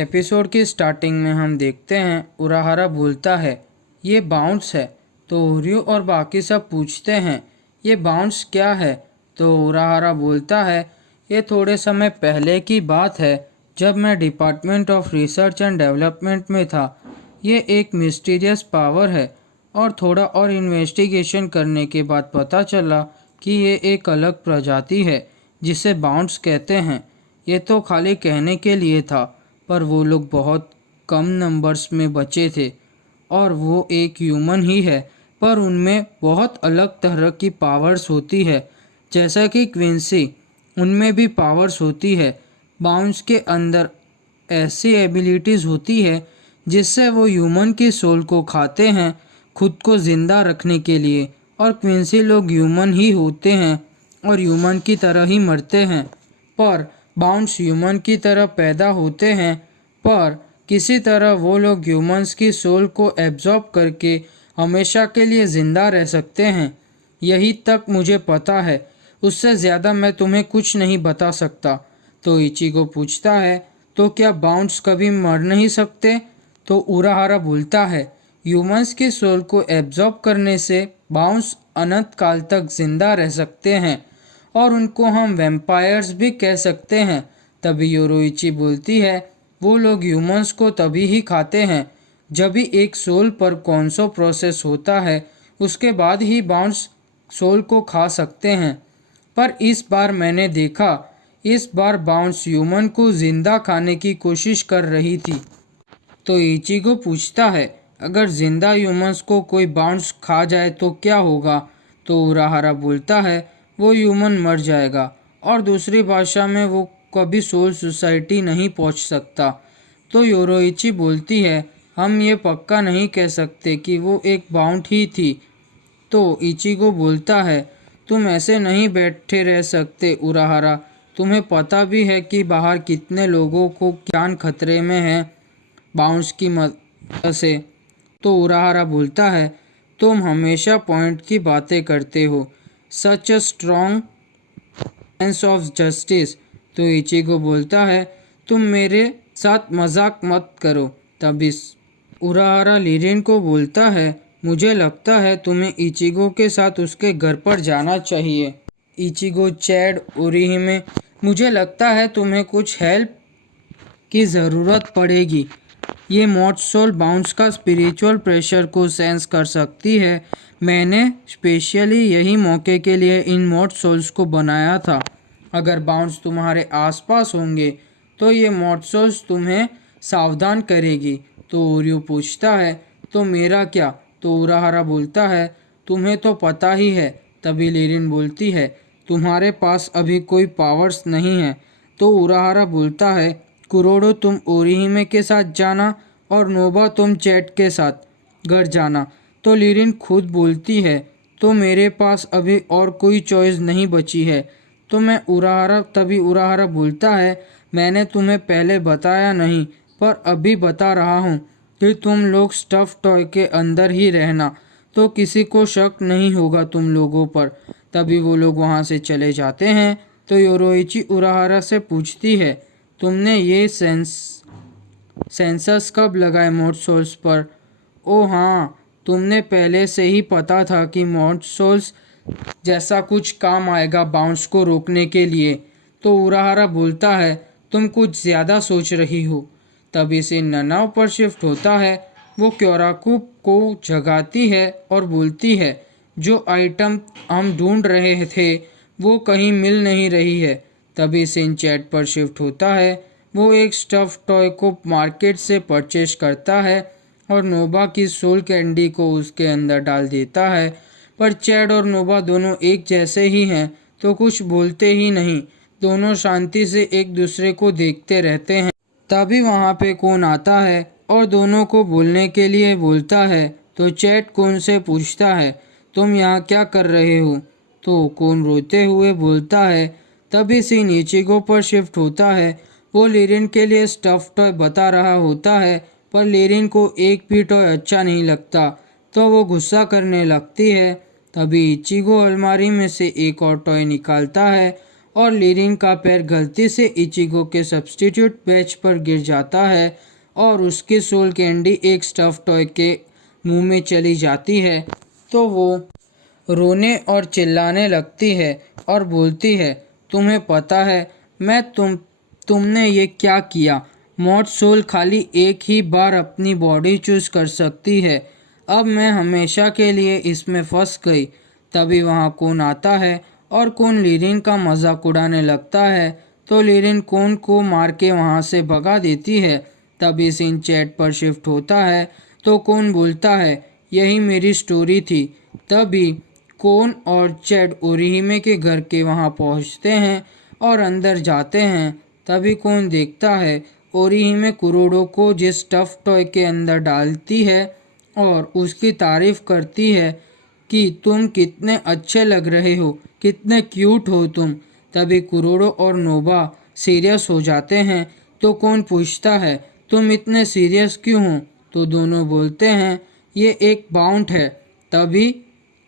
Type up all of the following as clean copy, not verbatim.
Episode की starting में हम देखते हैं उराहारा बोलता है ये बाउंस है। तो ओरियो और बाकी सब पूछते हैं ये बाउंस क्या है। तो उराहारा बोलता है ये थोड़े समय पहले की बात है जब मैं department of research and development में था। ये एक मिस्टीरियस पावर है और थोड़ा और इन्वेस्टिगेशन करने के बाद पता चला कि ये एक अलग प्रजाति है जिसे बाउंस कहते हैं। ये तो खाली कहने के लिए था पर वो लोग बहुत कम नंबर्स में बचे थे और वो एक ह्यूमन ही है पर उनमें बहुत अलग तरह की पावर्स होती है। जैसा कि क्विंसी उनमें भी पावर्स होती है। बाउंस के अंदर ऐसी एबिलिटीज़ होती है जिससे वो ह्यूमन की सोल को खाते हैं खुद को ज़िंदा रखने के लिए। और क्विंसी लोग ह्यूमन ही होते हैं और ह्यूमन की तरह ही मरते हैं। पर बाउंस ह्यूमन की तरह पैदा होते हैं पर किसी तरह वो लोग ह्यूमंस की सोल को एब्जॉर्ब करके हमेशा के लिए ज़िंदा रह सकते हैं। यही तक मुझे पता है, उससे ज़्यादा मैं तुम्हें कुछ नहीं बता सकता। तो इचिगो पूछता है तो क्या बाउंस कभी मर नहीं सकते। तो उराहारा बोलता है ह्यूमंस की सोल को एब्जॉर्ब करने से बाउंस अनंत काल तक जिंदा रह सकते हैं और उनको हम वैम्पायर्स भी कह सकते हैं। तभी योरोइची बोलती है वो लोग ह्यूमंस को तभी ही खाते हैं जब भी एक सोल पर कौनसो प्रोसेस होता है, उसके बाद ही बाउंस सोल को खा सकते हैं। पर इस बार मैंने देखा इस बार बाउंस ह्यूमन को जिंदा खाने की कोशिश कर रही थी। तो इचिगो पूछता है अगर जिंदा ह्यूमंस को कोई बाउंस खा जाए तो क्या होगा। तो उराहारा बोलता है वो ह्यूमन मर जाएगा और दूसरी भाषा में वो कभी सोल सोसाइटी नहीं पहुंच सकता। तो योरोइची बोलती है हम ये पक्का नहीं कह सकते कि वो एक बाउंट ही थी। तो इचिगो बोलता है तुम ऐसे नहीं बैठे रह सकते उराहारा, तुम्हें पता भी है कि बाहर कितने लोगों को जान खतरे में है बाउंस की मदद से। तो उराहारा बोलता है तुम हमेशा पॉइंट की बातें करते हो, such a strong sense of justice. तो इचिगो बोलता है तुम मेरे साथ मजाक मत करो। तभी उराहारा लिरिन को बोलता है मुझे लगता है तुम्हें इचिगो के साथ उसके घर पर जाना चाहिए। इचिगो चैड ओरिहिमे मुझे लगता है तुम्हें कुछ हेल्प की ज़रूरत पड़ेगी। ये मॉड सोल बाउंस का स्पिरिचुअल प्रेशर को सेंस कर सकती है। मैंने स्पेशली यही मौके के लिए इन मॉड सोल्स को बनाया था। अगर बाउंस तुम्हारे आसपास होंगे तो ये मॉड सोल्स तुम्हें सावधान करेगी। तो ओरियो पूछता है तो मेरा क्या। तो उराहारा बोलता है तुम्हें तो पता ही है। तभी लिरिन बोलती है तुम्हारे पास अभी कोई पावर्स नहीं है। तो उराहारा बोलता है कुरोडो तुम ओरिहिमे के साथ जाना और नोबा तुम चैट के साथ घर जाना। तो लिरिन खुद बोलती है तो मेरे पास अभी और कोई चॉइस नहीं बची है। तो मैं उराहारा तभी उराहारा बोलता है मैंने तुम्हें पहले बताया नहीं पर अभी बता रहा हूँ कि तुम लोग स्टफ टॉय के अंदर ही रहना तो किसी को शक नहीं होगा तुम लोगों पर। तभी वो लोग वहाँ से चले जाते हैं। तो योरोइची उराहारा से पूछती है तुमने ये सेंसस कब लगाए मॉड सोल्स पर। ओ हाँ, तुमने पहले से ही पता था कि मॉड सोल्स जैसा कुछ काम आएगा बाउंस को रोकने के लिए। तो उराहारा बोलता है तुम कुछ ज़्यादा सोच रही हो। तभी से ननाव पर शिफ्ट होता है। वो क्योराकू को जगाती है और बोलती है जो आइटम हम ढूंढ रहे थे वो कहीं मिल नहीं रही है। तभी सिन चैट पर शिफ्ट होता है। वो एक स्टफ टॉय को मार्केट से परचेज करता है और नोबा की सोल कैंडी को उसके अंदर डाल देता है। पर चैड और नोबा दोनों एक जैसे ही हैं तो कुछ बोलते ही नहीं, दोनों शांति से एक दूसरे को देखते रहते हैं। तभी वहाँ पे कौन आता है और दोनों को बोलने के लिए बोलता है। तो चैट कौन से पूछता है तुम यहाँ क्या कर रहे हो। तो कौन रोते हुए बोलता है। तभी सीन इचिगो पर शिफ्ट होता है। वो लिरिन के लिए स्टफ टॉय बता रहा होता है पर लिरिन को एक भी टॉय अच्छा नहीं लगता तो वो गुस्सा करने लगती है। तभी इचिगो अलमारी में से एक और टॉय निकालता है और लीरिन का पैर गलती से इचिगो के सब्स्टिट्यूट बैच पर गिर जाता है और उसकी सोल कैंडी एक स्टफ टॉय के मुंह में चली जाती है। तो वो रोने और चिल्लाने लगती है और बोलती है, तुम्हें पता है तुमने ये क्या किया? मॉड सोल खाली एक ही बार अपनी बॉडी चूज कर सकती है। अब मैं हमेशा के लिए इसमें फंस गई। तभी वहाँ कौन आता है और कौन लीरिन का मजाक उड़ाने लगता है। तो लीरिन कौन को मार के वहाँ से भगा देती है। तभी सीन चैट पर शिफ्ट होता है तो कौन बोलता है, यही मेरी स्टोरी थी। तभी कोन और चैड ओरिहिमे के घर के वहाँ पहुँचते हैं और अंदर जाते हैं। तभी कोन देखता है ओरिहिमे कुरोडो को जिस टफ टॉय के अंदर डालती है और उसकी तारीफ करती है कि तुम कितने अच्छे लग रहे हो, कितने क्यूट हो तुम। तभी कुरोडो और नोबा सीरियस हो जाते हैं तो कौन पूछता है, तुम इतने सीरियस क्यों हो? तो दोनों बोलते हैं, ये एक बाउंट है। तभी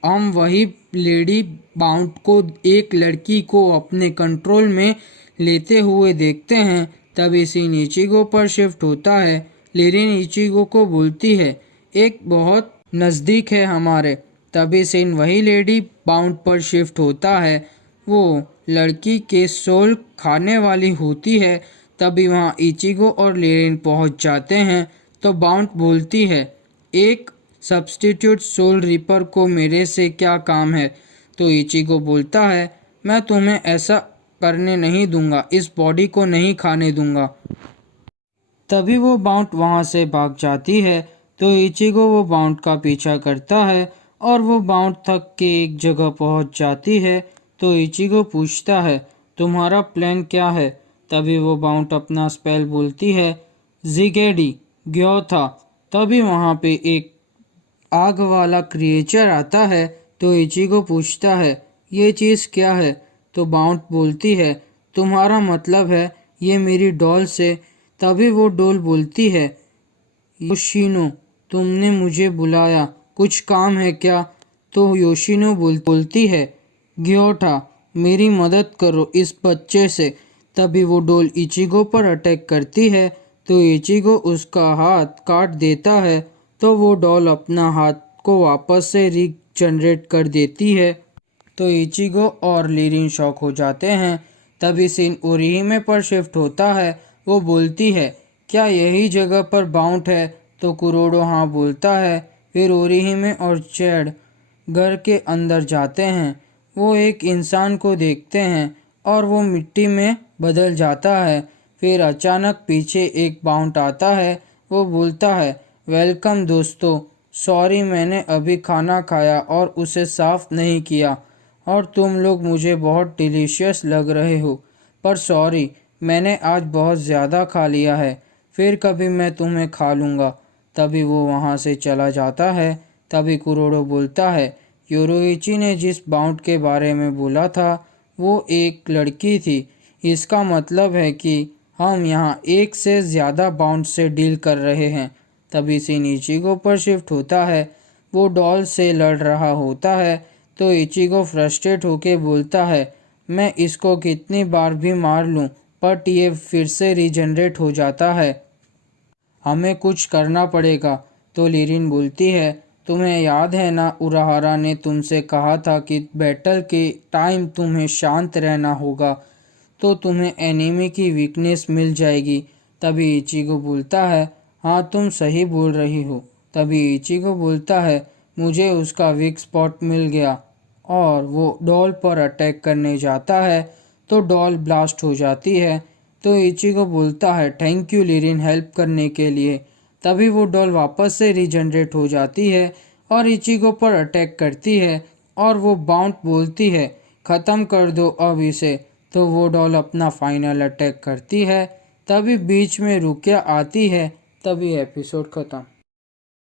हम वही लेडी बाउंट को एक लड़की को अपने कंट्रोल में लेते हुए देखते हैं। तभी सीन इचिगो पर शिफ्ट होता है। लिरिन इचिगो को बोलती है, एक बहुत नज़दीक है हमारे। तभी सीन वही लेडी बाउंट पर शिफ्ट होता है। वो लड़की के सोल खाने वाली होती है। तभी वहाँ इचिगो और लिरिन पहुँच जाते हैं तो बाउंट बोलती है, एक सब्स्टिट्यूट सोल रिपर को मेरे से क्या काम है? तो इचिगो बोलता है, मैं तुम्हें ऐसा करने नहीं दूंगा, इस बॉडी को नहीं खाने दूंगा। तभी वो बाउंट वहाँ से भाग जाती है तो इचिगो वो बाउंट का पीछा करता है और वो बाउंट थक के एक जगह पहुँच जाती है। तो इचिगो पूछता है, तुम्हारा प्लान क्या है? तभी वो बाउंट अपना स्पेल बोलती है, जिगेडी ग्यो था। तभी वहाँ पे एक आग वाला क्रिएचर आता है तो इचिगो पूछता है, ये चीज़ क्या है? तो बाउंट बोलती है, तुम्हारा मतलब है ये मेरी डॉल से। तभी वो डॉल बोलती है, योशिनो तुमने मुझे बुलाया, कुछ काम है क्या? तो योशिनो बोलती है, ग्योटा मेरी मदद करो इस बच्चे से। तभी वो डॉल इचिगो पर अटैक करती है तो इचिगो उसका हाथ काट देता है। तो वो डॉल अपना हाथ को वापस से रीजनरेट कर देती है। तो इचिगो और लिरिन शॉक हो जाते हैं। तभी सीन ओरिहिमे पर शिफ्ट होता है। वो बोलती है, क्या यही जगह पर बाउंट है? तो कुरोडो हाँ बोलता है। फिर ओरिहिमे और चैड घर के अंदर जाते हैं। वो एक इंसान को देखते हैं और वो मिट्टी में बदल जाता है। फिर अचानक पीछे एक बाउंट आता है। वो बोलता है, वेलकम दोस्तों, सॉरी मैंने अभी खाना खाया और उसे साफ नहीं किया और तुम लोग मुझे बहुत डिलीशियस लग रहे हो, पर सॉरी मैंने आज बहुत ज़्यादा खा लिया है, फिर कभी मैं तुम्हें खा लूँगा। तभी वो वहाँ से चला जाता है। तभी कुरोडो बोलता है, योरोइची ने जिस बाउंट के बारे में बोला था वो एक लड़की थी। इसका मतलब है कि हम यहाँ एक से ज़्यादा बाउंड से डील कर रहे हैं। तभी सीन इचिगो पर शिफ्ट होता है। वो डॉल से लड़ रहा होता है तो इचिगो फ्रस्ट्रेट होके बोलता है, मैं इसको कितनी बार भी मार लूँ बट ये फिर से रीजनरेट हो जाता है, हमें कुछ करना पड़ेगा। तो लिरिन बोलती है, तुम्हें याद है ना उराहारा ने तुमसे कहा था कि बैटल के टाइम तुम्हें शांत रहना होगा तो तुम्हें एनिमी की वीकनेस मिल जाएगी। तभी इचिगो बोलता है, हाँ तुम सही बोल रही हो। तभी इचिगो बोलता है, मुझे उसका वीक स्पॉट मिल गया और वो डॉल पर अटैक करने जाता है तो डॉल ब्लास्ट हो जाती है। तो इचिगो बोलता है, थैंक यू लिरिन हेल्प करने के लिए। तभी वो डॉल वापस से रीजनरेट हो जाती है और इचिगो पर अटैक करती है और वो बाउंट बोलती है, ख़त्म कर दो अब इसे। तो वो डॉल अपना फाइनल अटैक करती है। तभी बीच में रुकिया आती है। तभी एपिसोड ख़त्म।